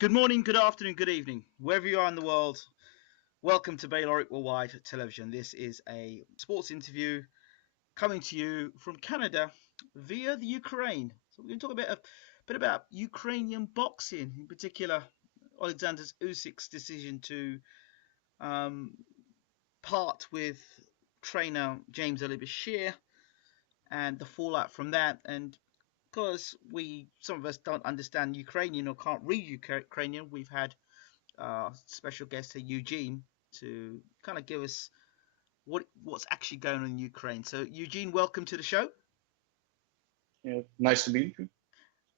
Good morning, good afternoon, good evening, wherever you are in the world. Welcome to BWTMONLINE Worldwide Television. This is a sports interview coming to you from Canada via the Ukraine. So we're going to talk a bit about Ukrainian boxing, in particular Alexander Usyk's decision to part with trainer James Bashir and the fallout from that. And because some of us don't understand Ukrainian or can't read Ukrainian, we've had special guest here, Eugene, to kind of give us what's actually going on in Ukraine. So, Eugene, welcome to the show. Yeah, nice to meet you.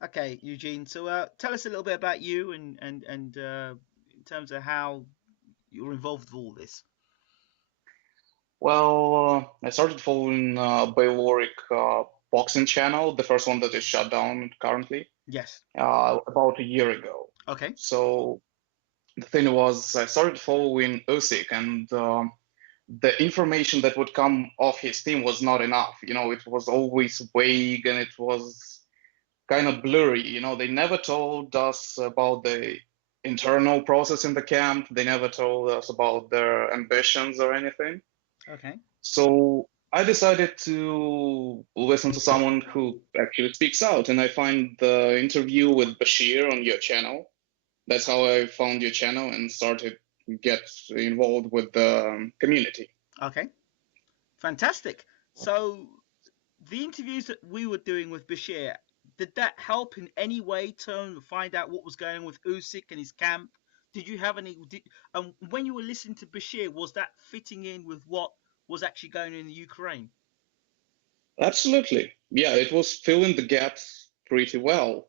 Okay, Eugene. So, tell us a little bit about you and in terms of how you're involved with all this. Well, I started following Bayloric boxing channel, the first one that is shut down currently, Yes. about a year ago. Okay. So the thing was, I started following Usyk, and the information that would come off his team was not enough. It was always vague and it was kind of blurry. They never told us about the internal process in the camp. They never told us about their ambitions or anything. Okay. So I decided to listen to someone who actually speaks out, and I find the interview with Bashir on your channel. That's how I found your channel and started to get involved with the community. Okay. Fantastic. So, the interviews that we were doing with Bashir, did that help in any way to find out what was going on with Usyk and his camp? Did you have any? When you were listening to Bashir, was that fitting in with what was actually going on in the Ukraine? Absolutely. Yeah, it was filling the gaps pretty well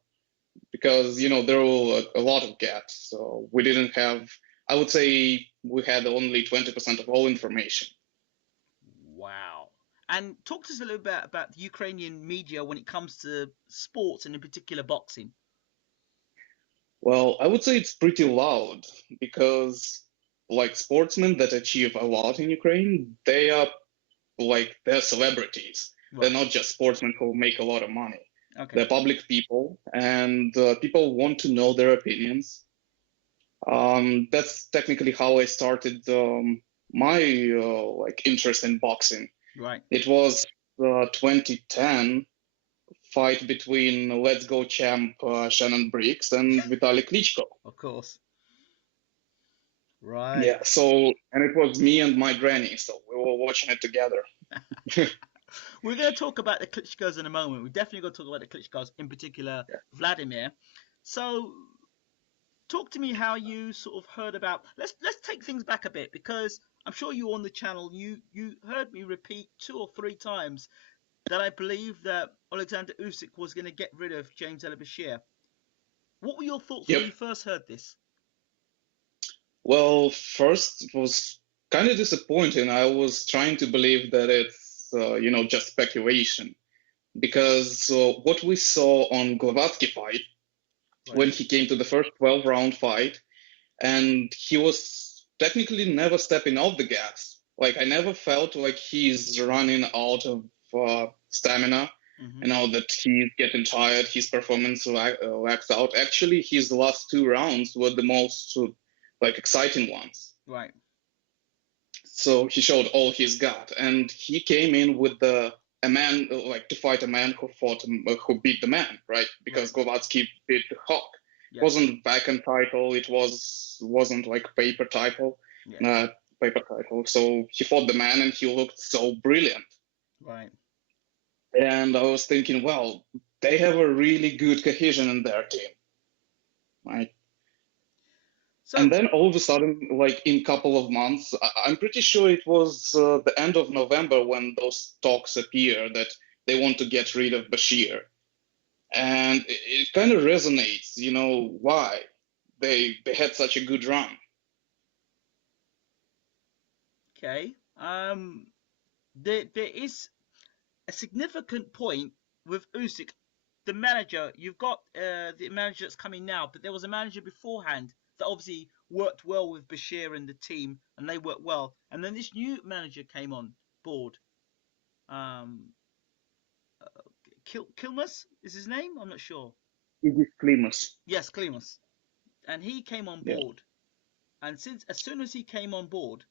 because, there were a lot of gaps. So we didn't have, I would say we had only 20% of all information. Wow. And talk to us a little bit about the Ukrainian media when it comes to sports and in particular boxing. Well, I would say it's pretty loud because, like, sportsmen that achieve a lot in Ukraine, they're celebrities. They're Right. not just sportsmen who make a lot of money. Okay. They're public people, and people want to know their opinions. That's technically how I started my interest in boxing. Right. It was 2010 fight between Let's Go champ Shannon Briggs and Vitaly Klitschko. Of course. Right. Yeah, and it was me and my granny, so we were watching it together. We're going to talk about the Klitschko's in a moment. We're definitely going to talk about the Klitschko's, in particular Vladimir. So, talk to me how you sort of heard about. Let's take things back a bit because I'm sure you on the channel. You heard me repeat 2 or 3 times that I believe that Alexander Usyk was going to get rid of James Bashir. What were your thoughts Yep. when you first heard this? Well, first it was kind of disappointing. I was trying to believe that it's just speculation because what we saw on Glavatsky fight when he came to the first 12-round fight, and he was technically never stepping off the gas. Like I never felt like he's running out of stamina. That he's getting tired, his performance lacks out. Actually, his last 2 rounds were the most exciting ones. Right. So he showed all he's got, and he came in with a man to fight a man who beat the man, right? Because Glavatsky beat the Hawk. Yeah. It wasn't vacant title. It wasn't like paper title. Yeah. Paper title. So he fought the man, and he looked so brilliant. Right. And I was thinking, well, they have a really good cohesion in their team, right? So, and then all of a sudden, like in a couple of months, I'm pretty sure it was the end of November when those talks appear that they want to get rid of Bashir. And it kind of resonates, why they had such a good run. Okay. There is a significant point with Usyk. The manager, you've got the manager that's coming now, but there was a manager beforehand that obviously worked well with Bashir and the team, and they worked well. And then this new manager came on board. Kilmus is his name? I'm not sure. It is Klimas. Yes, Klimas. and he came on Yeah. board. And as soon as he came on board,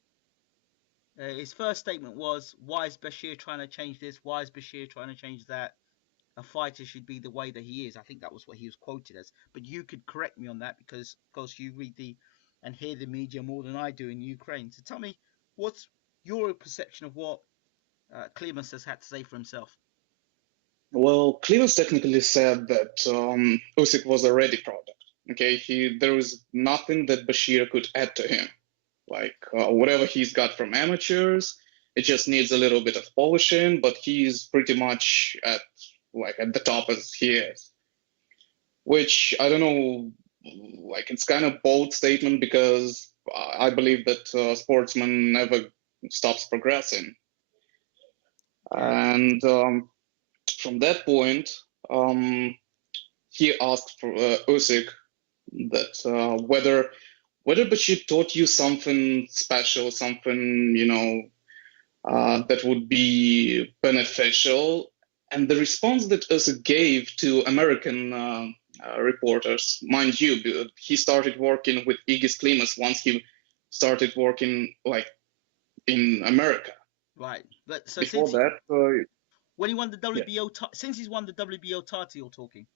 his first statement was, "Why is Bashir trying to change this? Why is Bashir trying to change that? A fighter should be the way that he is." I think that was what he was quoted as. But you could correct me on that because, of course, you read and hear the media more than I do in Ukraine. So tell me, what's your perception of what Klimas has had to say for himself? Well, Clemens technically said that Usyk was a ready product. Okay, there was nothing that Bashir could add to him. Like whatever he's got from amateurs, it just needs a little bit of polishing, but he's pretty much at the top as he is. Which I don't know, like it's kind of bold statement because I believe that sportsman never stops progressing. Yeah. And from that point, he asked for Usyk that whether Bashir taught you something special, something that would be beneficial. And the response that Usyk gave to American reporters, mind you, he started working with Igis Klimas once he started working like in America. Right. But so Before that, when he won the yeah, WBO, since he's won the WBO title, you're talking.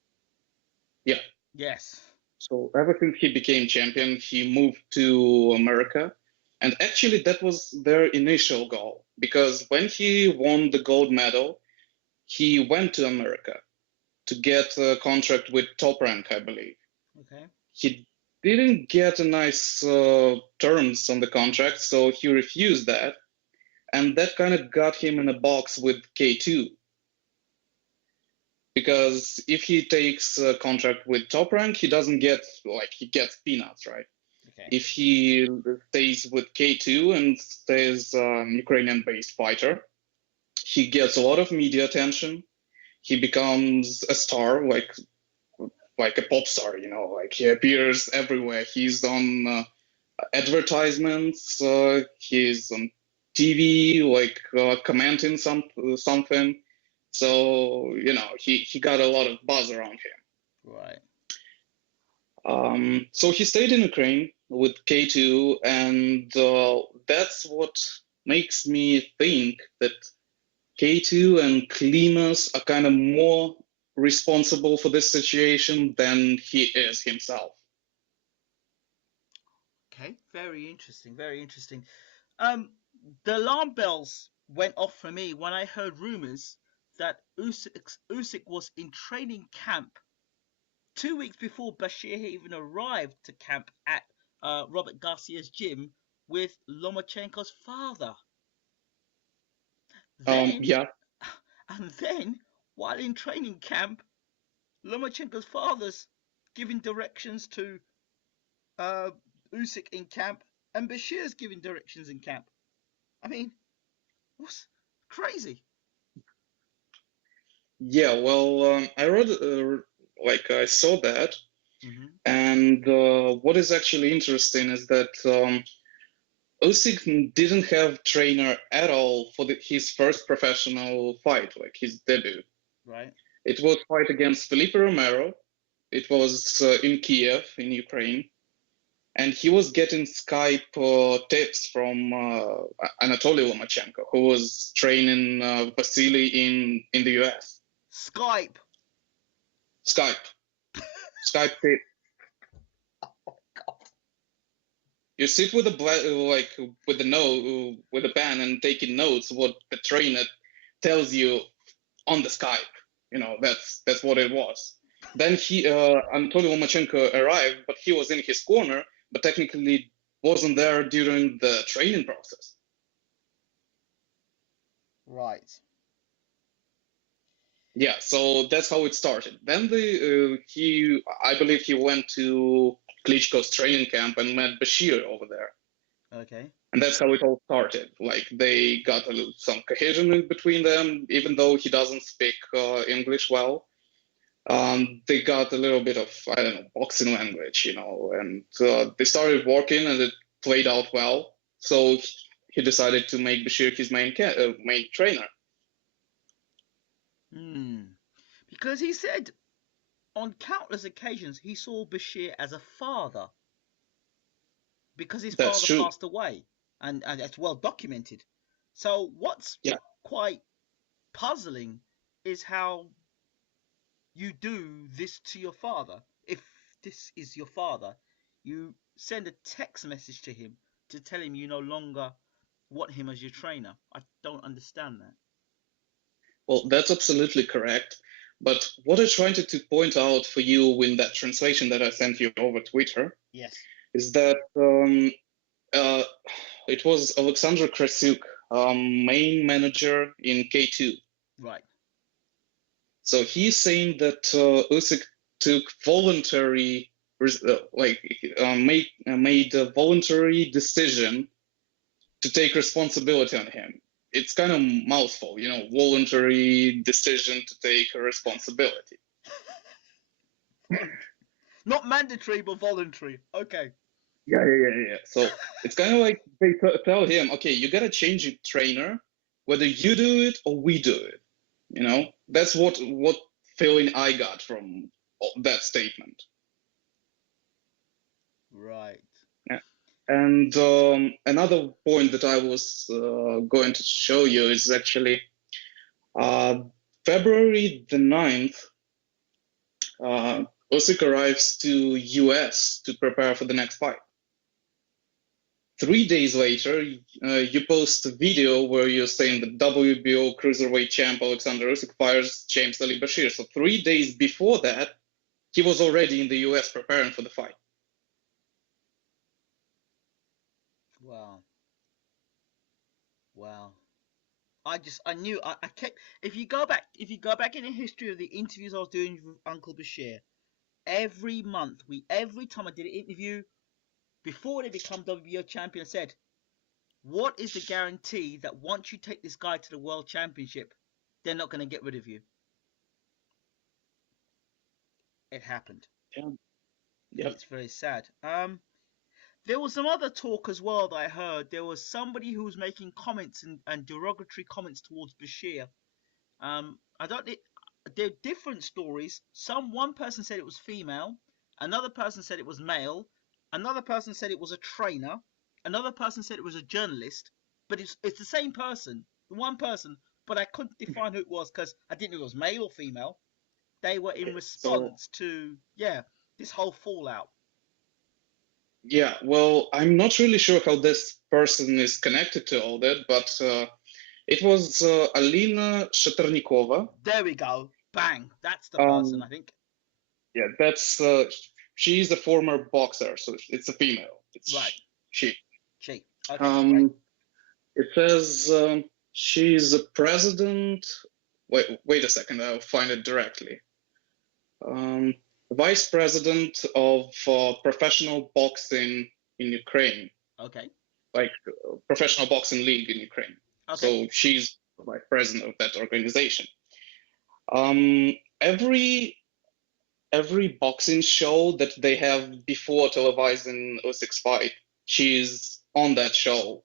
yeah. Yes. So ever since he became champion, he moved to America. And actually, that was their initial goal because when he won the gold medal, he went to America to get a contract with Top Rank, I believe. Okay. He didn't get a nice terms on the contract, so he refused that. And that kind of got him in a box with K2. Because if he takes a contract with Top Rank, he doesn't get, he gets peanuts, right? Okay. If he stays with K2 and stays Ukrainian-based fighter, he gets a lot of media attention. He becomes a star, like a pop star, like he appears everywhere. He's on advertisements. He's on TV, commenting something. So he got a lot of buzz around him. Right. So he stayed in Ukraine with K2, and that's what makes me think that K2 and Klimas are kind of more responsible for this situation than he is himself. Okay. Very interesting. Very interesting. The alarm bells went off for me when I heard rumors that Usyk was in training camp 2 weeks before Bashir even arrived to camp at Robert Garcia's gym with Lomachenko's father. Then, Yeah. and then, while in training camp, Lomachenko's father's giving directions to uh, Usyk in camp, and Bashir's giving directions in camp. I mean, what's crazy? Yeah, well, I wrote, I saw that, Mm-hmm. and what is actually interesting is that Usyk didn't have trainer at all for his first professional fight, like his debut. Right. It was fight against Felipe Romero. It was in Kiev, in Ukraine, and he was getting Skype tips from Anatoly Lomachenko, who was training Vasily in the US. Skype. Skype, Skype tips. You sit with with the note with a pen and taking notes what the trainer tells you on the Skype. That's what it was. Then Anatoly Lomachenko arrived, but he was in his corner, but technically wasn't there during the training process. Right. Yeah, so that's how it started. Then I believe he went to Klitschko's training camp and met Bashir over there. Okay. And that's how it all started. Like they got some cohesion in between them, even though he doesn't speak English well. They got a little bit of, I don't know, boxing language, and they started working and it played out well. So he decided to make Bashir his main trainer. Hmm. Because he said on countless occasions, he saw Bashir as a father because his That's father true. passed away, and it's well documented. So what's Yeah. quite puzzling is how you do this to your father. If this is your father, you send a text message to him to tell him you no longer want him as your trainer. I don't understand that. Well, that's absolutely correct. But what I tried to point out for you in that translation that I sent you over Twitter Yes. is that uh, it was Alexander Krasuk, main manager in K2. Right. So he's saying that Usyk took voluntary, made a voluntary decision to take responsibility on him. It's kind of mouthful, voluntary decision to take a responsibility. Not mandatory, but voluntary. Okay. Yeah. So it's kind of like they tell him, okay, you gotta change your trainer, whether you do it or we do it. That's what feeling I got from that statement. Right. Yeah. And another point that I was going to show you is actually uh, February the 9th, Usyk arrives to US to prepare for the next fight. 3 days later, you post a video where you're saying the WBO cruiserweight champ Alexander Usyk fires James Ali Bashir. So 3 days before that, he was already in the US preparing for the fight. Wow. Wow. I knew I kept if you go back in the history of the interviews I was doing with Uncle Bashir, every month every time I did an interview before they become WBO champion, I said, what is the guarantee that once you take this guy to the world championship, they're not going to get rid of you? It happened. Yeah. And Yep. it's very sad. There was some other talk as well that I heard. There was somebody who was making comments and derogatory comments towards Bashir. I don't. They're different stories. One person said it was female, another person said it was male, another person said it was a trainer, another person said it was a journalist. But it's the same person, one person. But I couldn't define who it was because I didn't know it was male or female. They were in So response to this whole fallout. yeah, well, I'm not really sure how this person is connected to all that, but it was Alina Sheternikova. There we go. Bang. That's the person, I think. Yeah, that's she's a former boxer, so it's a female. It's Right. she. She. Okay. Right. It says she's a president. Wait a second. I'll find it directly. Vice president of professional boxing in Ukraine. Okay. Like professional boxing league in Ukraine. Okay. So she's vice president of that organization. Every boxing show that they have before televising Usyk's fight, she's on that show,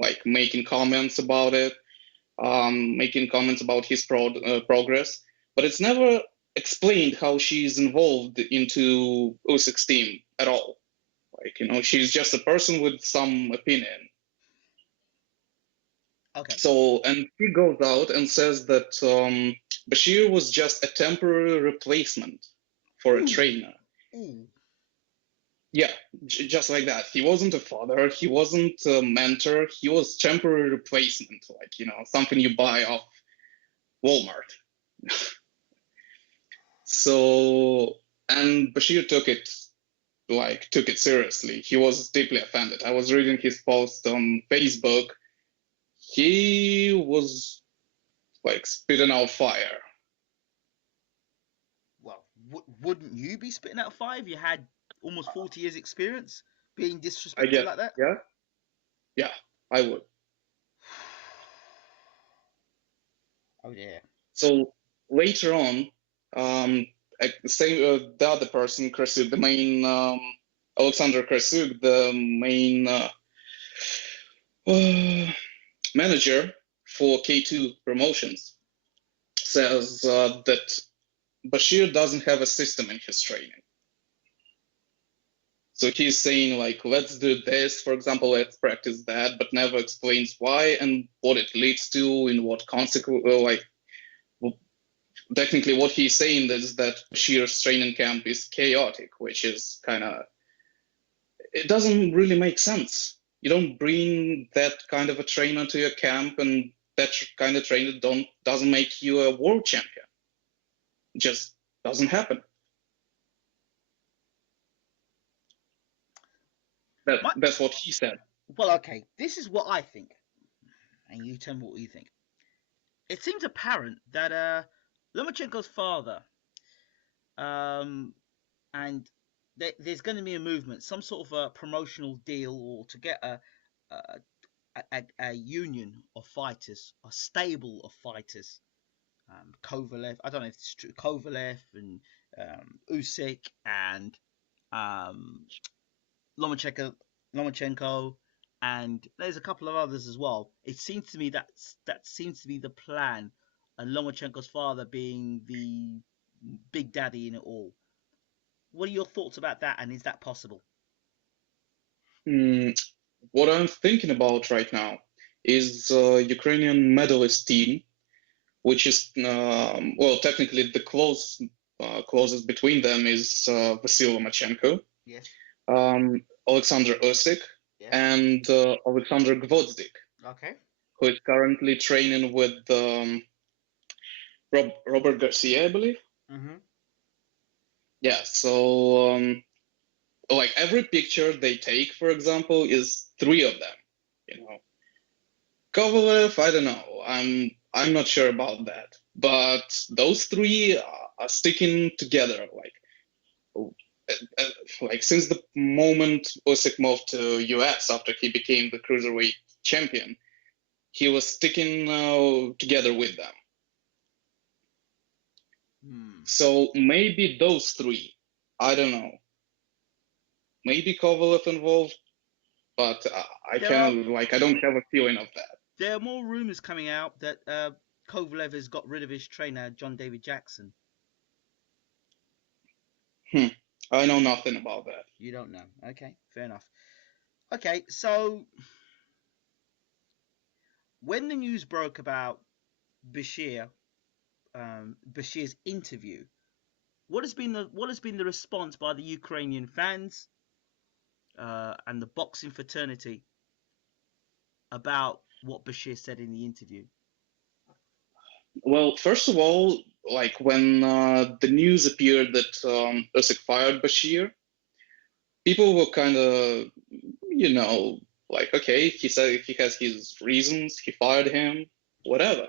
like making comments about it, making comments about his progress. But it's never explained how she's involved into Usyk's team at all. Like, she's just a person with some opinion. Okay. So, and he goes out and says that Bashir was just a temporary replacement for a trainer. Ooh. Yeah, just like that. He wasn't a father. He wasn't a mentor. He was temporary replacement, like, something you buy off Walmart. So, and Bashir took it seriously. He was deeply offended. I was reading his post on Facebook. He was like spitting out fire. Well, wouldn't you be spitting out fire if you had almost 40 years experience being disrespected like that? Yeah, I would. Oh yeah. So later on, the other person, Krasuk, the main Alexander Krasuk, the main manager for K2 promotions, says that Bashir doesn't have a system in his training. So he's saying like, let's do this, for example, let's practice that, but never explains why and what it leads to, in what consequence. Like, technically, what he's saying is that Bashir's training camp is chaotic, which is kind of, it doesn't really make sense. You don't bring that kind of a trainer to your camp, and that kind of trainer doesn't make you a world champion. It just doesn't happen. That's what he said. Well, okay, this is what I think, and you tell me what you think. It seems apparent that Lomachenko's father, and there's going to be a movement, some sort of a promotional deal, or to get a union of fighters, a stable of fighters. Kovalev, I don't know if it's true. Kovalev and Usyk and Lomachenko, and there's a couple of others as well. It seems to me that seems to be the plan, and Lomachenko's father being the big daddy in it all. What are your thoughts about that, and is that possible? What I'm thinking about right now is Ukrainian medalist team, which is, well, technically the closest between them is Vasyl Lomachenko, Yes. Alexander Usyk, Yes. and Alexander Gvozdyk, Okay. who is currently training with Robert Garcia, I believe. Mm-hmm. Yeah, so like every picture they take, for example, is three of them. You know, Kovalev, I don't know. I'm not sure about that, but those three are sticking together. Like since the moment Usyk moved to US after he became the cruiserweight champion, he was sticking together with them. So maybe those three, I don't know. Maybe Kovalev involved, but I don't have a feeling of that. There are more rumors coming out that Kovalev has got rid of his trainer, John David Jackson. I know nothing about that. You don't know. Okay, fair enough. Okay, so when the news broke about Bashir's interview, what has been the response by the Ukrainian fans and the boxing fraternity about what Bashir said in the interview? Well, first of all, like when the news appeared that Usyk fired Bashir, people were kind of, like, okay, he said he has his reasons, he fired him, whatever.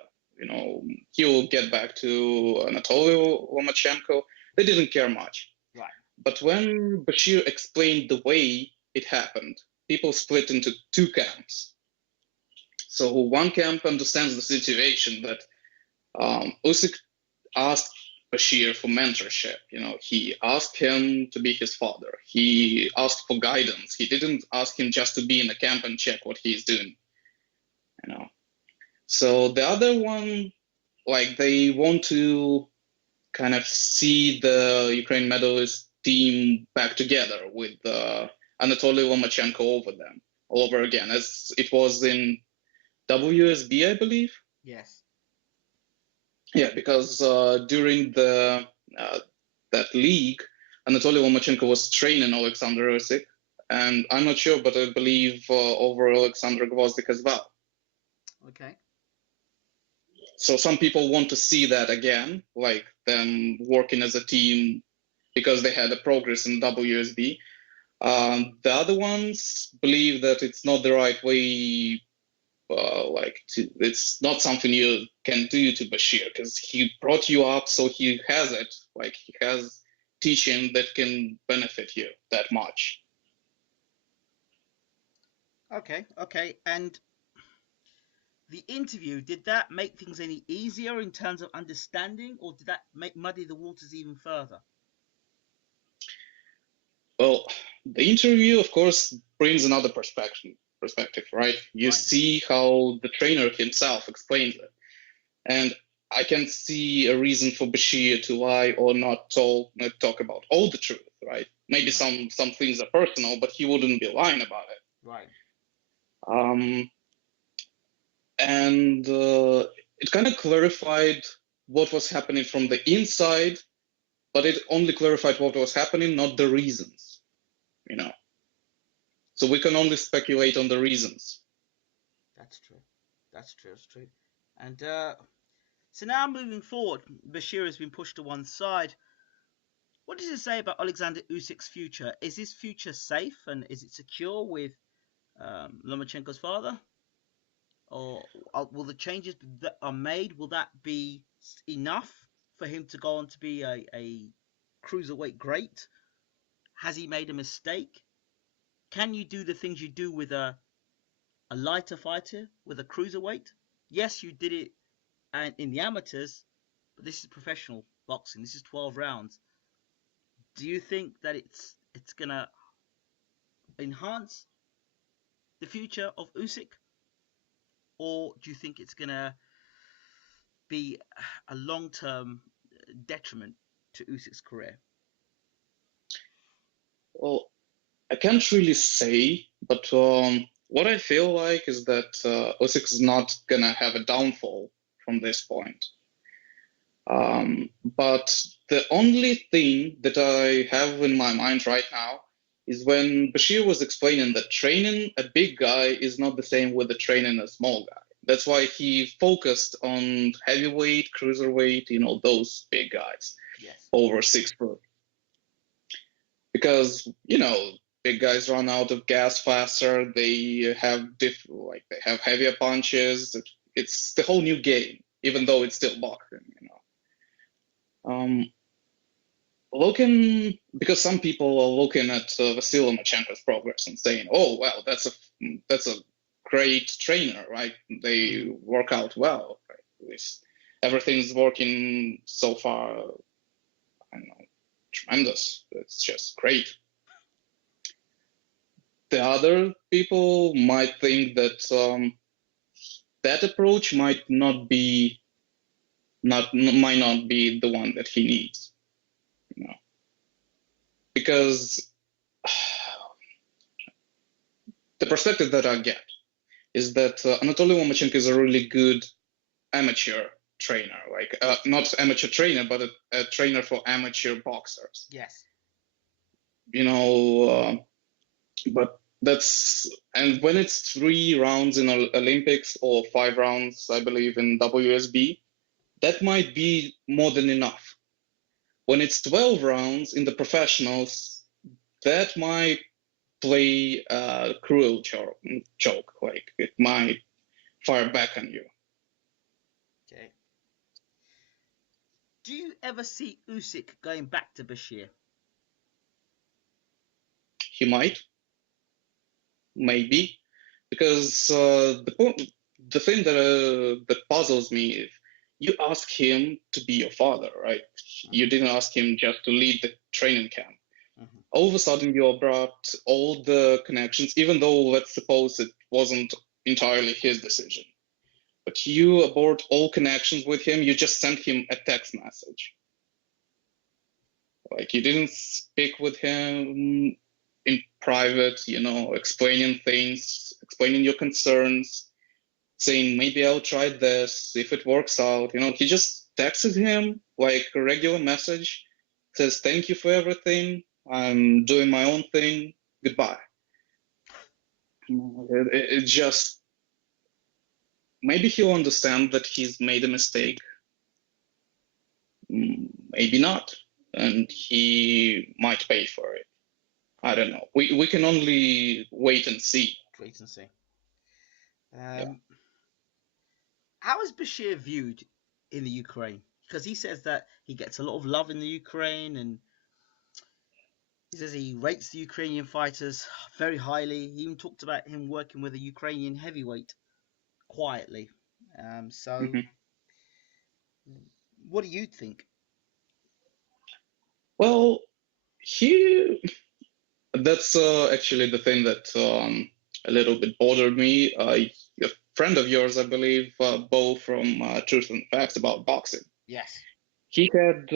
He'll get back to Anatoly Lomachenko. They didn't care much. Right. But when Bashir explained the way it happened, people split into two camps. So one camp understands the situation that Usyk asked Bashir for mentorship. He asked him to be his father. He asked for guidance. He didn't ask him just to be in the camp and check what he's doing. So the other one, like, they want to kind of see the Ukraine medalist team back together with Anatoly Lomachenko over them all over again, as it was in WSB, I believe. Yes. Yeah, because during that league, Anatoly Lomachenko was training Alexander Usyk, and I'm not sure, but I believe over Alexander Gvozdyk as well. Okay. So some people want to see that again, like them working as a team because they had a progress in WSB. The other ones believe that it's not the right way. It's not something you can do to Bashir because he brought you up, so he has it. Like, he has teaching that can benefit you that much. Okay. And the interview, did that make things any easier in terms of understanding, or did that muddy the waters even further? Well, the interview, of course, brings another perspective, right? You see how the trainer himself explains it. And I can see a reason for Bashir to lie or not talk about all the truth, right? Maybe some things are personal, but he wouldn't be lying about it. Right. And it kind of clarified what was happening from the inside, but it only clarified what was happening, not the reasons, you know. So we can only speculate on the reasons. That's true. That's true. That's true. And so now moving forward, Bashir has been pushed to one side. What does it say about Alexander Usyk's future? Is his future safe and is it secure with Lomachenko's father? Or will the changes that are made, will that be enough for him to go on to be a cruiserweight great? Has he made a mistake? Can you do the things you do with a lighter fighter, with a cruiserweight? Yes, you did it in the amateurs, but this is professional boxing. This is 12 rounds. Do you think that it's gonna enhance the future of Usyk, or do you think it's gonna be a long-term detriment to Usyk's career? Well, I can't really say, but what I feel like is that Usyk is not gonna have a downfall from this point. But the only thing that I have in my mind right now is when Bashir was explaining that training a big guy is not the same with the training a small guy. That's why he focused on heavyweight, cruiserweight, those big guys. Yes. Over 6 foot. Because, big guys run out of gas faster. They have they have heavier punches. It's the whole new game, even though it's still boxing, because some people are looking at Vasily Lomachenko's progress and saying, "Oh, well, that's a great trainer, right? They work out well. Right? Everything's working so far. I don't know, tremendous. It's just great." The other people might think that that approach might not be the one that he needs. Because the perspective that I get is that Anatoly Lomachenko is a really good amateur trainer, not amateur trainer, but a trainer for amateur boxers. Yes. But and when it's 3 rounds in Olympics or 5 rounds, I believe, in WSB, that might be more than enough. When it's 12 rounds in the professionals, that might play a cruel joke. It might fire back on you. Okay. Do you ever see Usyk going back to Bashir? He might. Maybe. Because the thing that puzzles me is, you ask him to be your father, right? Mm-hmm. You didn't ask him just to lead the training camp. Mm-hmm. All of a sudden, you brought all the connections, even though let's suppose it wasn't entirely his decision. But you abort all connections with him. You just sent him a text message. You didn't speak with him in private, explaining things, explaining your concerns, saying, maybe I'll try this if it works out. He just texted him like a regular message, says, thank you for everything. I'm doing my own thing. Goodbye. It just, maybe he'll understand that he's made a mistake. Maybe not. And he might pay for it. I don't know. We can only wait and see. Wait and see. How is Bashir viewed in the Ukraine? Because he says that he gets a lot of love in the Ukraine, and he says he rates the Ukrainian fighters very highly. He even talked about him working with a Ukrainian heavyweight quietly. What do you think? Well, that's actually the thing that a little bit bothered me. A friend of yours, I believe, Bo from Truth and Facts about boxing. Yes. He had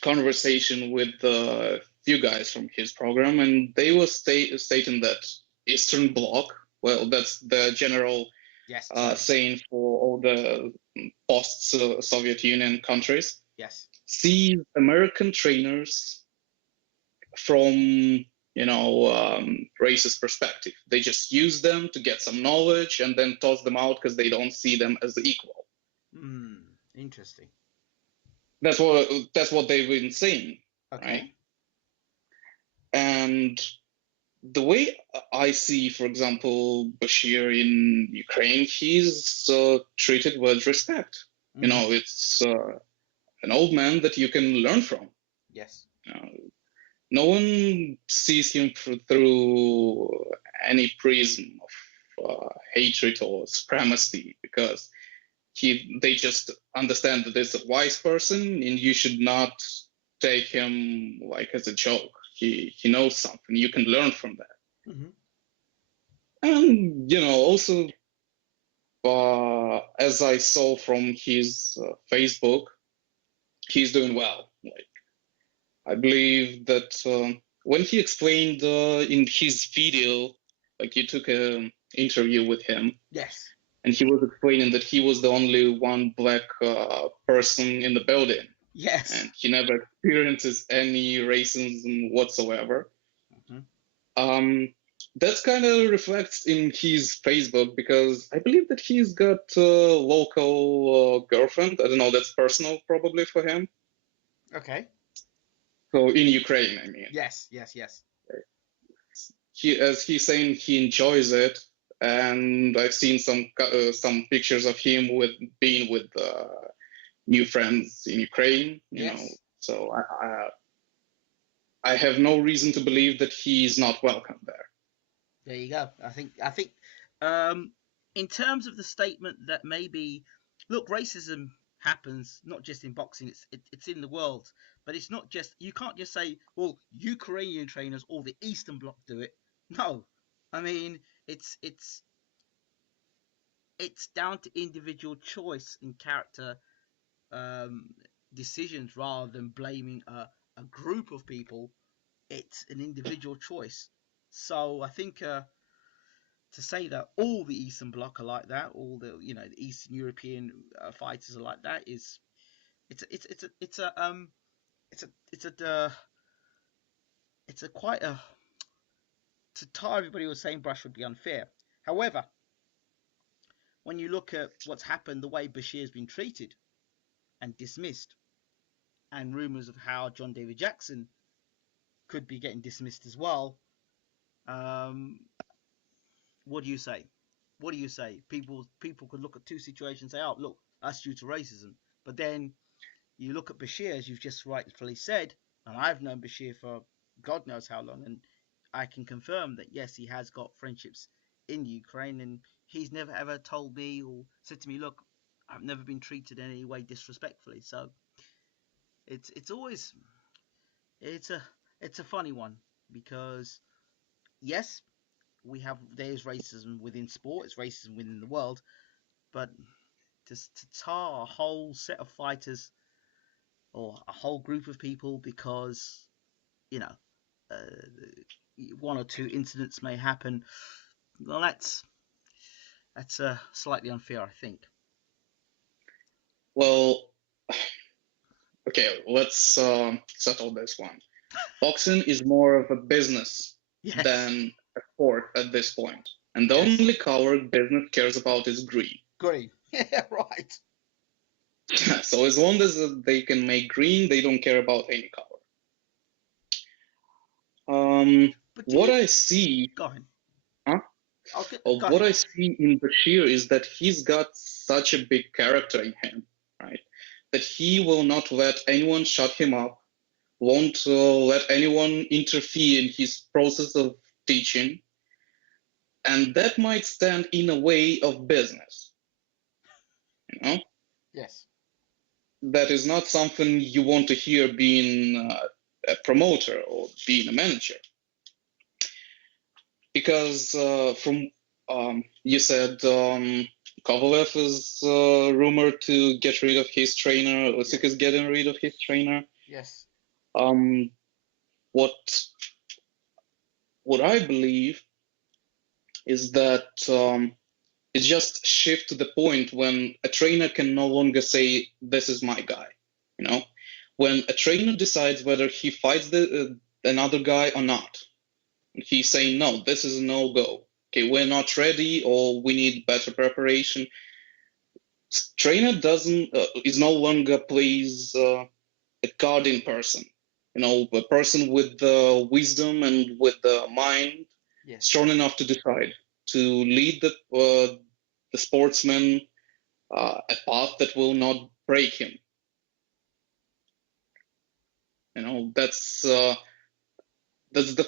conversation with a few guys from his program, and they were stating that Eastern Bloc, well, that's the general saying for all the post-Soviet Union countries, yes, see American trainers from racist perspective. They just use them to get some knowledge and then toss them out because they don't see them as equal. Interesting. That's what they've been saying, okay. Right? And the way I see, for example, Bashir in Ukraine, he's treated with respect. It's an old man that you can learn from. Yes. No one sees him through any prism of hatred or supremacy, because they just understand that it's a wise person and you should not take him like as a joke. He knows something. You can learn from that. And also, as I saw from his Facebook, he's doing well. Like, I believe that when he explained in his video, like you took an interview with him. Yes. And he was explaining that he was the only one black person in the building. Yes. And he never experiences any racism whatsoever. That kind of reflects in his Facebook, because I believe that he's got a local girlfriend. I don't know, that's personal probably for him. Okay. So in Ukraine, I mean. Yes. As he's saying, he enjoys it. And I've seen some pictures of him being with new friends in Ukraine. You know, so I have no reason to believe that he's not welcome there. There you go. I think in terms of the statement that maybe, look, racism happens not just in boxing; it's in the world. But it's not just, you can't just say, well, Ukrainian trainers or the Eastern Bloc do it. No, I mean it's down to individual choice and character decisions, rather than blaming a group of people. It's an individual choice. So I think to say that all the Eastern Bloc are like that, all the the Eastern European fighters are like that, is it's quite a, to tie everybody with the same brush would be unfair. However, when you look at what's happened, the way Bashir's been treated and dismissed, and rumours of how John David Jackson could be getting dismissed as well, what do you say? What do you say? People could look at two situations and say, oh, look, that's due to racism. But then you look at Bashir, as you've just rightfully said, and I've known Bashir for God knows how long, and I can confirm that, yes, he has got friendships in Ukraine, and he's never ever told me or said to me, look, I've never been treated in any way disrespectfully. So it's always, it's a funny one, because yes, there's racism within sport, it's racism within the world, but to tar a whole set of fighters or a whole group of people because one or two incidents may happen, well, that's slightly unfair, I think. Well, okay, let's settle this one. Boxing is more of a business than a sport at this point. And the only color business cares about is green. Green, yeah, right. So as long as they can make green, they don't care about any color. What I see... Go ahead. Huh? What I see in Bashir is that he's got such a big character in him, right? That he will not let anyone shut him up, won't let anyone interfere in his process of teaching, and that might stand in a way of business. Yes. That is not something you want to hear being a promoter or being a manager. because from you said Kovalev is rumored to get rid of his trainer. Usyk is getting rid of his trainer. Yes. What I believe is that it's just shift to the point when a trainer can no longer say, "This is my guy." You know, when a trainer decides whether he fights another guy or not, he's saying, "No, this is a no-go. Okay, we're not ready, or we need better preparation." Trainer doesn't is no longer plays a guarding person. You know, a person with the wisdom and with the mind strong enough to decide to lead the sportsman a path that will not break him. You know, that's the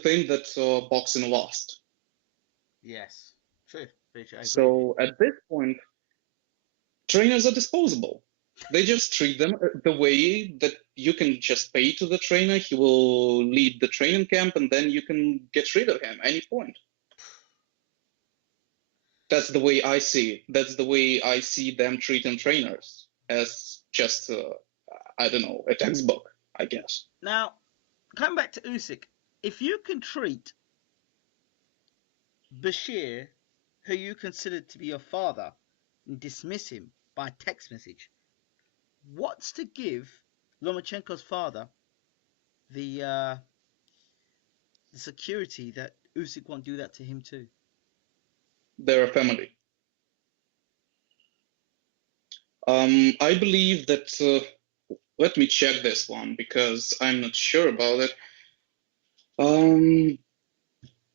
thing that boxing lost. Yes. True. Very true. I agree. So at this point, trainers are disposable. They just treat them the way that you can just pay to the trainer. He will lead the training camp, and then you can get rid of him any point. That's the way I see it. That's the way I see them treating trainers, as just I don't know, a textbook, I guess. Now, coming back to Usyk, if you can treat Bashir, who you consider to be your father, and dismiss him by text message, what's to give Lomachenko's father the security that Usyk won't do that to him too? They're a family. I believe that. Let me check this one because I'm not sure about it.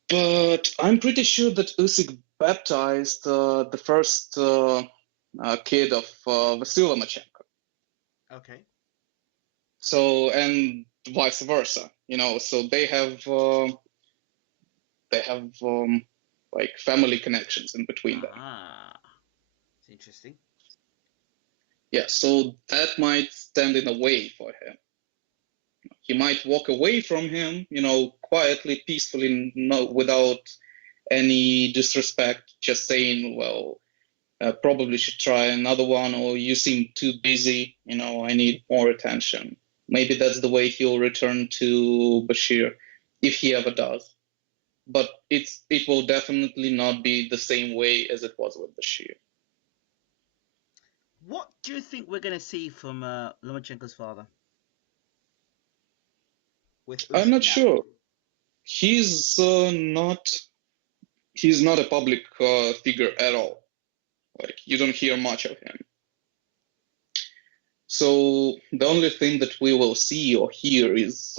But I'm pretty sure that Usyk baptized the first kid of Vasyl Lomachenko. Okay. So, and vice versa, you know. So they have like family connections in between them. Ah, it's interesting. Yeah, so that might stand in a way for him. He might walk away from him, you know, quietly, peacefully, no, without any disrespect, just saying, well, probably should try another one, or you seem too busy, you know, I need more attention. Maybe that's the way he'll return to Bashir, if he ever does. But it will definitely not be the same way as it was with Bashir. What do you think we're going to see from Lomachenko's father? With Usyk I'm not now? sure. He's not a public figure at all. Like, you don't hear much of him. So the only thing that we will see or hear is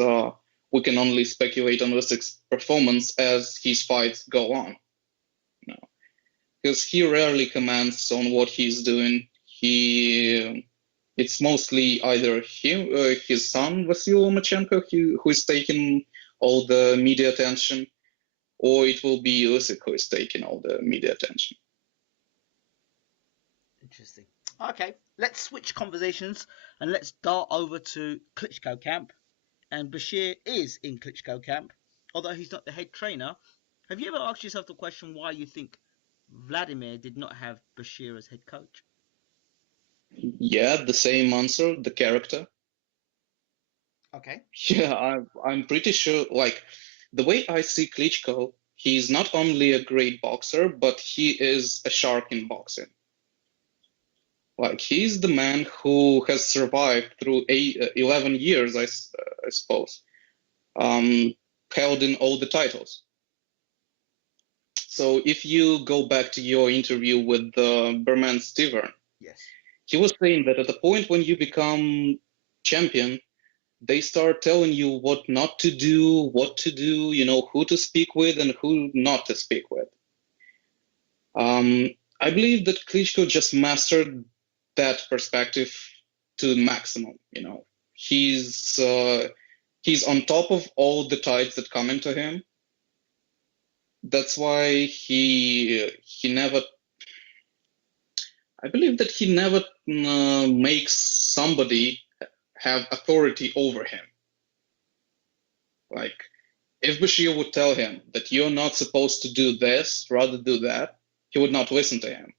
we can only speculate on Usyk's performance as his fights go on. You know, because he rarely comments on what he's doing. It's mostly either him, his son Vasyl Lomachenko, who is taking all the media attention, or it will be Usyk who is taking all the media attention. Interesting. Okay, let's switch conversations and let's dart over to Klitschko camp. And Bashir is in Klitschko camp, although he's not the head trainer. Have you ever asked yourself the question why you think Vladimir did not have Bashir as head coach? Yeah, the same answer, the character. Okay. Yeah, I'm pretty sure, like, the way I see Klitschko, he's not only a great boxer, but he is a shark in boxing. Like, he's the man who has survived through 11 years, I suppose, held in all the titles. So if you go back to your interview with Berman Stivern, Yes. he was saying that at the point when you become champion, they start telling you what not to do, what to do, you know, who to speak with and who not to speak with. I believe that Klitschko just mastered that perspective to the maximum. You know, he's on top of all the tides that come into him. That's why he never. I believe that he never makes somebody have authority over him. Like, If Bashir would tell him that you're not supposed to do this, rather do that, he would not listen to him.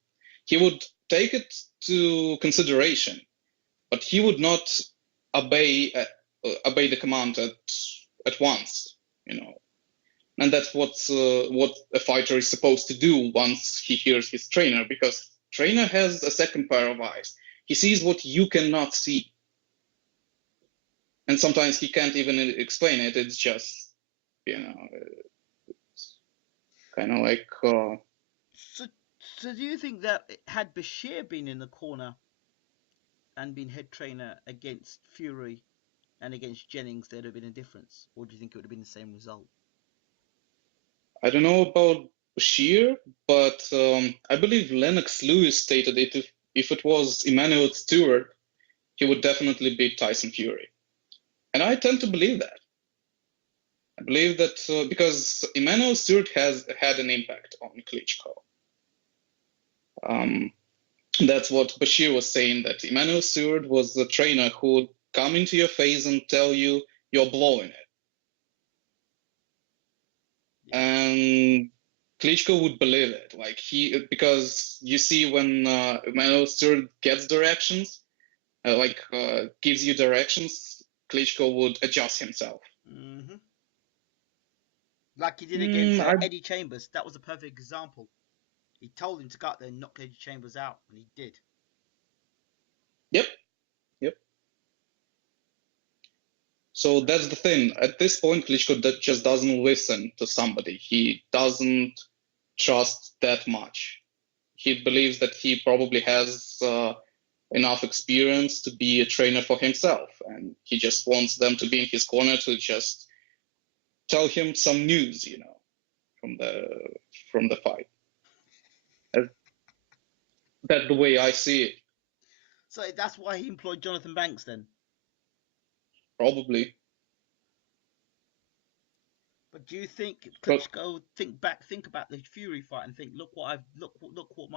He would take it to consideration, but he would not obey obey the command at once, you know. And that's what a fighter is supposed to do once he hears his trainer, because trainer has a second pair of eyes. He sees what you cannot see, and sometimes he can't even explain it. It's just, you know, it's kind of like. So, so do you think that had Bashir been in the corner and been head trainer against Fury and against Jennings, there'd have been a difference, or do you think it would have been the same result? I don't know about Bashir, but I believe Lennox Lewis stated it if it was Emmanuel Stewart, he would definitely beat Tyson Fury. And I tend to believe that. I believe that because Emmanuel Stewart has had an impact on Klitschko. That's what Bashir was saying, that Emmanuel Stewart was the trainer who would come into your face and tell you you're blowing it. Yeah. And Klitschko would believe it, like because you see when Emmanuel Stewart gets directions, gives you directions, Klitschko would adjust himself. Mm-hmm. Like he did against Eddie Chambers. That was a perfect example. He told him to go out there and knock Eddie Chambers out, and he did. Yep. So that's the thing. At this point, Klitschko just doesn't listen to somebody. He doesn't trust that much. He believes that he probably has enough experience to be a trainer for himself, and he just wants them to be in his corner to just tell him some news, you know, from the fight. That's the way I see it. So that's why he employed Jonathan Banks then? Probably. But do you think Klitschko think about the Fury fight and think, look what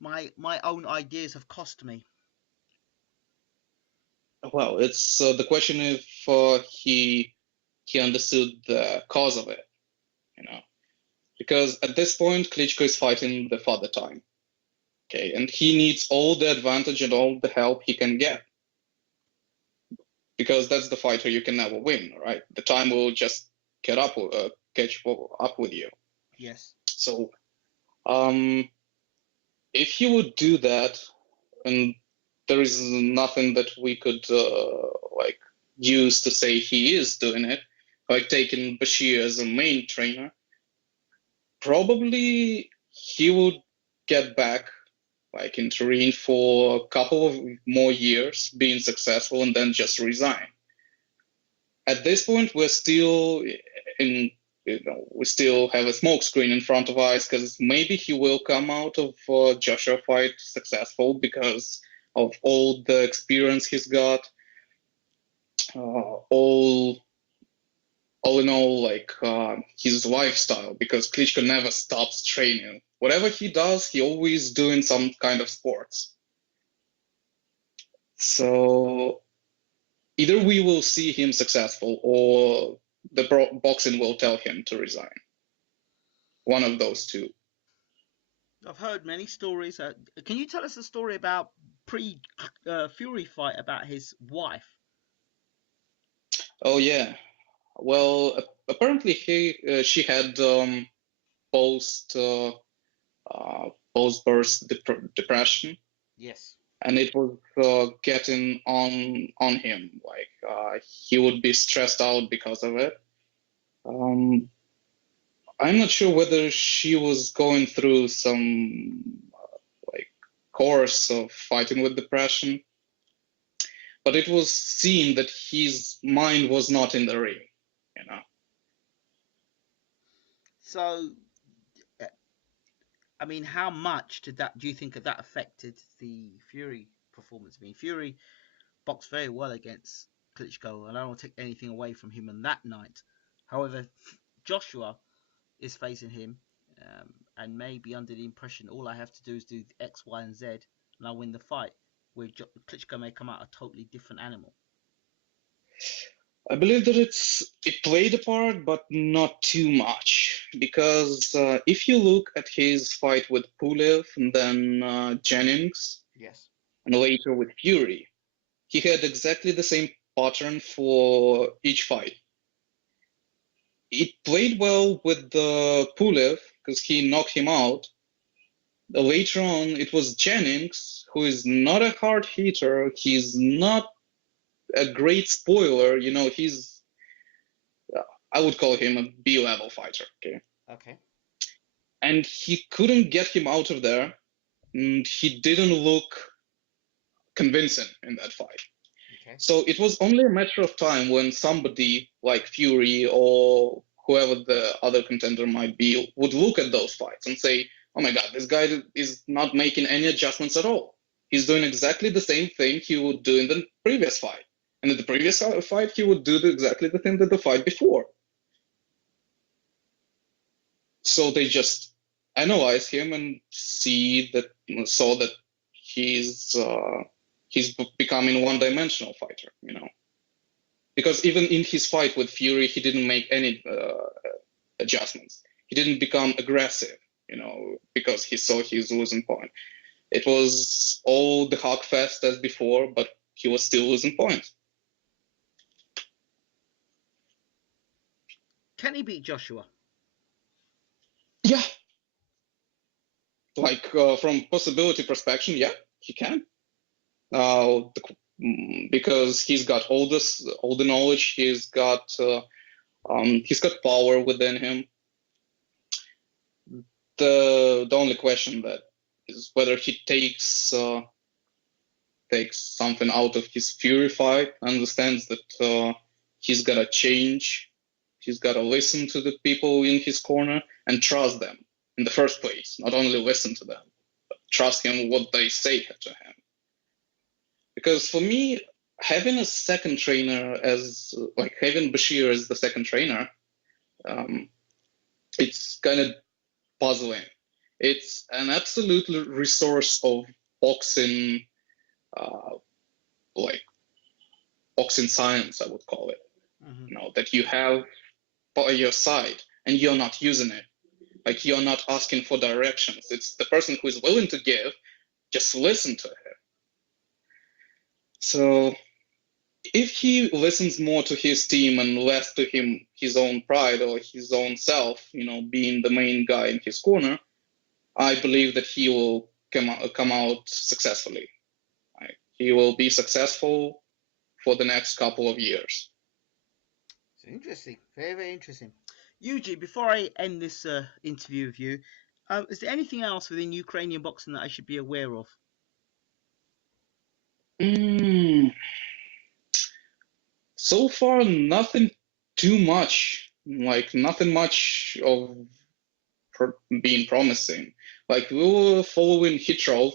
my own ideas have cost me? Well, it's the question if he understood the cause of it, you know, because at this point Klitschko is fighting the father time, okay, and he needs all the advantage and all the help he can get, because that's the fighter you can never win, right? The time will just catch up with you. Yes. So, if he would do that, and there is nothing that we could use to say he is doing it, like taking Bashir as a main trainer, probably he would get back like into ring for a couple of more years, being successful, and then just resign. At this point, we're still we still have a smokescreen in front of us, because maybe he will come out of Joshua fight successful because of all the experience he's got. All in all, like his lifestyle, because Klitschko never stops training. Whatever he does, he always doing some kind of sports. So either we will see him successful, or the boxing will tell him to resign. One of those two. I've heard many stories. Can you tell us a story about pre-Fury fight about his wife? Oh yeah. Well, apparently she had post-birth depression. Yes. And it was getting on him. Like he would be stressed out because of it. I'm not sure whether she was going through some course of fighting with depression, but it was seen that his mind was not in the ring, you know. So, I mean, how much do you think that affected the Fury performance? I mean, Fury boxed very well against Klitschko, and I don't want to take anything away from him on that night. However, Joshua is facing him, and may be under the impression all I have to do is do X, Y, and Z, and I'll win the fight. Where Klitschko may come out a totally different animal. I believe that it played a part, but not too much. Because if you look at his fight with Pulev and then Jennings, Yes. and later with Fury, he had exactly the same pattern for each fight. It played well with Pulev because he knocked him out. Later on, it was Jennings, who is not a hard hitter. He's not a great spoiler. You know, I would call him a B-level fighter. Okay. Okay. And he couldn't get him out of there. And he didn't look convincing in that fight. Okay. So it was only a matter of time when somebody like Fury or whoever the other contender might be would look at those fights and say, oh my God, this guy is not making any adjustments at all. He's doing exactly the same thing he would do in the previous fight. And in the previous fight, he would do exactly the thing that the fight before. So they just analyze him and saw that he's becoming one-dimensional fighter, you know. Because even in his fight with Fury, he didn't make any adjustments. He didn't become aggressive, you know, because he saw his losing point. It was all the hog fest as before, but he was still losing points. Can he beat Joshua? Yeah. Like from possibility perspective, yeah, he can. Because he's got all the knowledge, he's got power within him. The only question that is whether he takes something out of his Fury fight, understands that he's gotta change, he's gotta listen to the people in his corner and trust them in the first place. Not only listen to them, but trust him what they say to him. Because for me, having a second trainer having Bashir as the second trainer, it's kind of puzzling. It's an absolute resource of boxing, boxing science, I would call it. Mm-hmm. You know, that you have by your side and you're not using it. Like, you're not asking for directions. It's the person who is willing to give, just listen to him. So if he listens more to his team and less to his own pride or his own self, you know, being the main guy in his corner, I believe that he will come out successfully. Right? He will be successful for the next couple of years. It's interesting. Very, very interesting. Eugene, before I end this interview with you, is there anything else within Ukrainian boxing that I should be aware of? So far, nothing too much. Like, nothing much of being promising. Like, we were following Hitrov,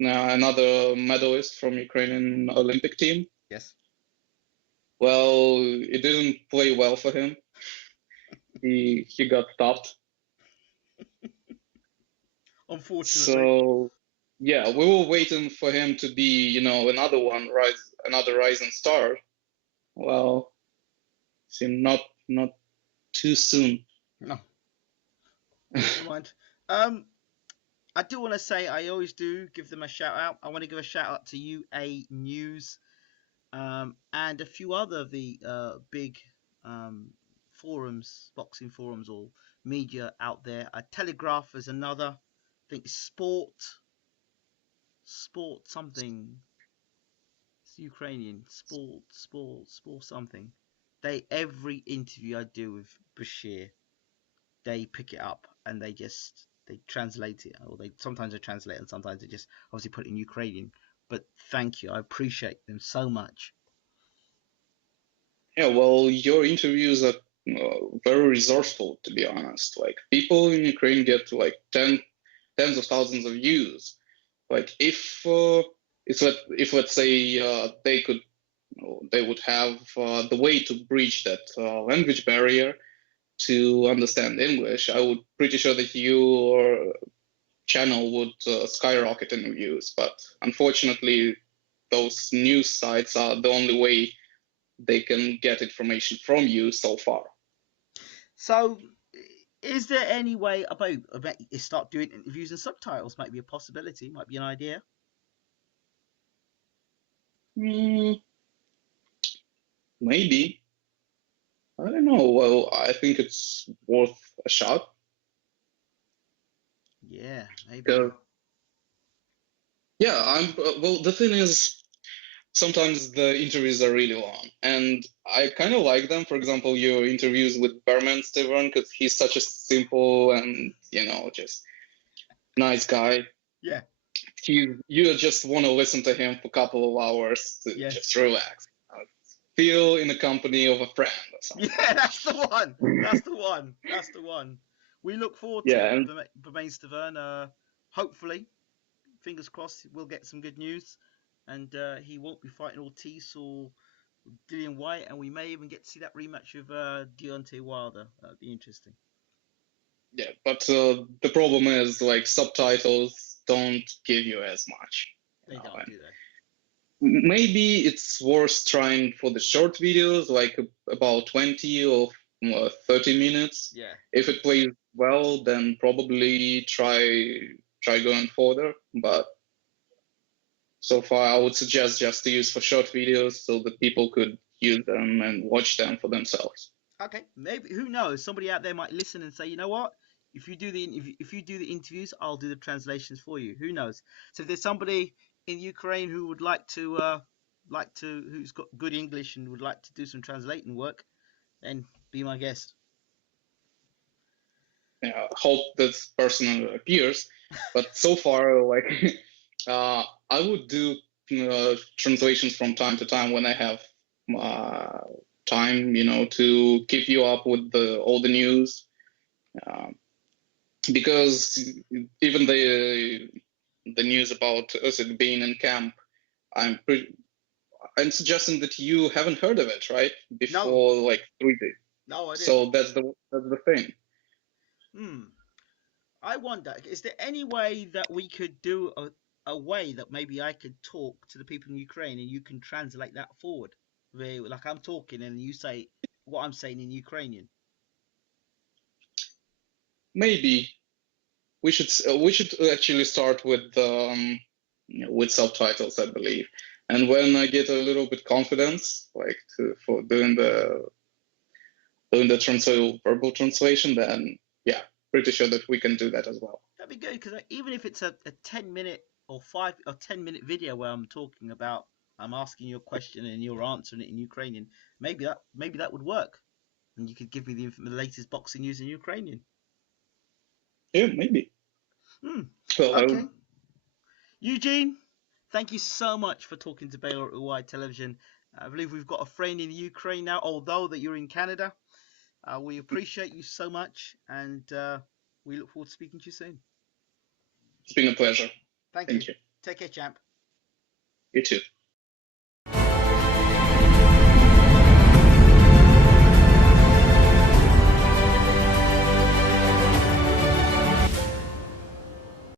another medalist from Ukrainian Olympic team. Yes. Well, it didn't play well for him. He got stopped. Unfortunately. So yeah, we were waiting for him to be, you know, another rising star. Well, seemed not too soon. No. Never mind. I do want to say, I always do give them a shout out. I want to give a shout out to UA News, and a few other of the big forums, boxing forums or media out there. Telegraph is another. I think sport something. It's Ukrainian. Sport something. Every interview I do with Bashir, they pick it up and they translate it, or sometimes they translate and sometimes they just obviously put it in Ukrainian. But thank you, I appreciate them so much. Yeah, well, your interviews are very resourceful, to be honest. Like, people in Ukraine get like tens of thousands of views. Like, if let's say they would have the way to bridge that language barrier to understand English, I would pretty sure that your channel would skyrocket in views. But unfortunately, those news sites are the only way they can get information from you so far. So, is there any way about start doing interviews and subtitles? Might be a possibility. Might be an idea. Maybe. I don't know. Well, I think it's worth a shot. Yeah, maybe. Well, the thing is, sometimes the interviews are really long, and I kind of like them. For example, your interviews with Berman Steven, because he's such a simple and just nice guy. Yeah. You just want to listen to him for a couple of hours to just relax, feel in the company of a friend or something. Yeah, that's the one. That's the one. We look forward to Berman Steven. Hopefully, fingers crossed, we'll get some good news, and he won't be fighting Ortiz or Dillian White, and we may even get to see that rematch with Deontay Wilder. That'd be interesting. Yeah, but the problem is, like, subtitles don't give you as much. They don't, do they? Maybe it's worth trying for the short videos, like about 20 or 30 minutes. Yeah. If it plays well, then probably try going further. But so far, I would suggest just to use for short videos so that people could use them and watch them for themselves. Okay, maybe, who knows? Somebody out there might listen and say, you know what? If you do the interviews, I'll do the translations for you. Who knows? So if there's somebody in Ukraine who would like to who's got good English and would like to do some translating work, then be my guest. Yeah, hope this person appears. But so far, like, I would do translations from time to time when I have time, to keep you up with all the news. Because even the news about Usyk being in camp, I'm suggesting that you haven't heard of it, right? Before, like 3 days. No, I didn't. So that's the thing. I wonder, is there any way that we could do a way that maybe I could talk to the people in Ukraine and you can translate that forward? Like I'm talking and you say what I'm saying in Ukrainian. Maybe we should actually start with subtitles, I believe. And when I get a little bit confidence, like for doing the verbal translation, then yeah, pretty sure that we can do that as well. That'd be good, because even if it's a 10-minute or 10-minute video where I'm talking about, I'm asking you a question and you're answering it in Ukrainian, maybe that would work, and you could give me the latest boxing news in Ukrainian. Yeah, maybe. Well, okay. Eugene, thank you so much for talking to BWTMONLINE Television. I believe we've got a friend in Ukraine now, although that you're in Canada. We appreciate you so much, and we look forward to speaking to you soon. It's been a pleasure. Thank you. Take care, champ. You too.